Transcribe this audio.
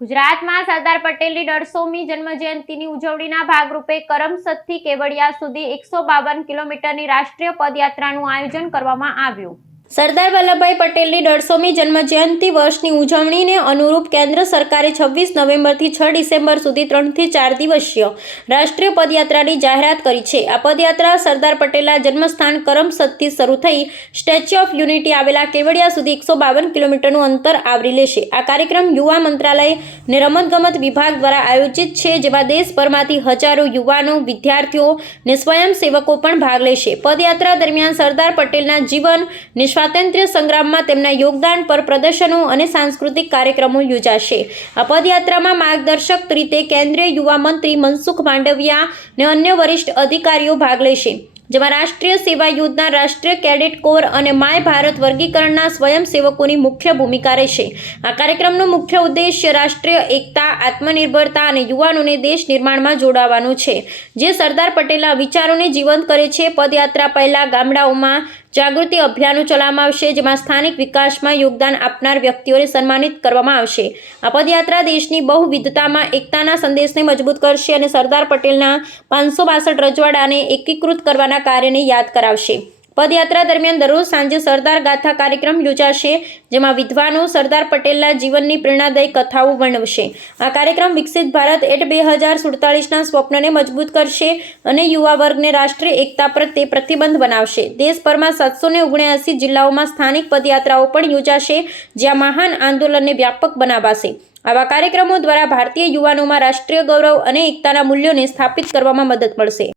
ગુજરાતમાં સરદાર પટેલની દોઢસોમી જન્મજયંતિની ઉજવણીના ભાગરૂપે કરમસદથી કેવડિયા સુધી એકસો બાવન કિલોમીટરની રાષ્ટ્રીય પદયાત્રાનું આયોજન કરવામાં આવ્યું. સરદાર વલ્લભભાઈ પટેલની દોઢસોમી જન્મજયંતિ વર્ષની ઉજવણીને અનુરૂપ કેન્દ્ર સરકારે છવ્વીસ નવેમ્બરથી છ ડિસેમ્બર સુધી ત્રણથી ચાર દિવસીય રાષ્ટ્રીય પદયાત્રાની જાહેરાત કરી છે. આ પદયાત્રા સરદાર પટેલના જન્મસ્થાન કરમસદથી શરૂ થઈ સ્ટેચ્યુ ઓફ યુનિટી આવેલા કેવડિયા સુધી એકસો બાવન કિલોમીટરનું અંતર આવરી લેશે. આ કાર્યક્રમ યુવા મંત્રાલય ને રમતગમત વિભાગ દ્વારા આયોજિત છે, જેમાં દેશભરમાંથી હજારો યુવાનો, વિદ્યાર્થીઓ ને સ્વયંસેવકો પણ ભાગ લેશે. પદયાત્રા દરમિયાન સરદાર પટેલના જીવન ને સ્વાતંત્ર્ય સંગ્રામમાં તેમના યોગદાન પર પ્રદર્શનો અને સાંસ્કૃતિક કાર્યક્રમો યોજાશે. આ પદયાત્રામાં માર્ગદર્શક રીતે કેન્દ્રીય યુવા મંત્રી મનસુખ માંડવિયા અને અન્ય વરિષ્ઠ અધિકારીઓ ભાગ લેશે. જેમાં રાષ્ટ્રીય સેવા યોજના, રાષ્ટ્રીય કેડેટ કોર અને માય ભારત વર્ગીકરણના સ્વયંસેવકોની મુખ્ય ભૂમિકા રહેશે. આ કાર્યક્રમનો મુખ્ય ઉદ્દેશ્ય રાષ્ટ્રીય એકતા, આત્મનિર્ભરતા અને યુવાનોને દેશ નિર્માણમાં જોડાવાનું છે. જે સરદાર પટેલના વિચારોને જીવંત કરે છે, પદયાત્રા પહેલાં ગામડાઓમાં જાગૃતિ અભિયાનો ચલાવવામાં આવશે, જેમાં સ્થાનિક વિકાસમાં યોગદાન આપનાર વ્યક્તિઓને સન્માનિત કરવામાં આવશે. આ પદયાત્રા દેશની બહુવિધતામાં, એકતાના સંદેશને મજબૂત કરશે અને સરદાર પટેલના પાંચસો બાસઠ રજવાડાને એકીકૃત કરવાના કાર્યને યાદ કરાવશે. પદયાત્રા દરમિયાન દરરોજ સાંજે સરદાર ગાથા કાર્યક્રમ યોજાશે, જેમાં વિદ્વાનો સરદાર પટેલના જીવનની પ્રેરણાદાયી કથાઓ વર્ણવશે. આ કાર્યક્રમ વિકસિત ભારત એટ બે હજાર સુડતાલીસના સ્વપ્નને મજબૂત કરશે અને યુવા વર્ગને રાષ્ટ્રીય એકતા પ્રત્યે પ્રતિબંધ બનાવશે. દેશભરમાં સાતસો ને ઓગણ્યાસી જિલ્લાઓમાં સ્થાનિક પદયાત્રાઓ પણ યોજાશે, જ્યાં મહાન આંદોલનને વ્યાપક બનાવાશે. આવા કાર્યક્રમો દ્વારા ભારતીય યુવાનોમાં રાષ્ટ્રીય ગૌરવ અને એકતાના મૂલ્યોને સ્થાપિત કરવામાં મદદ મળશે.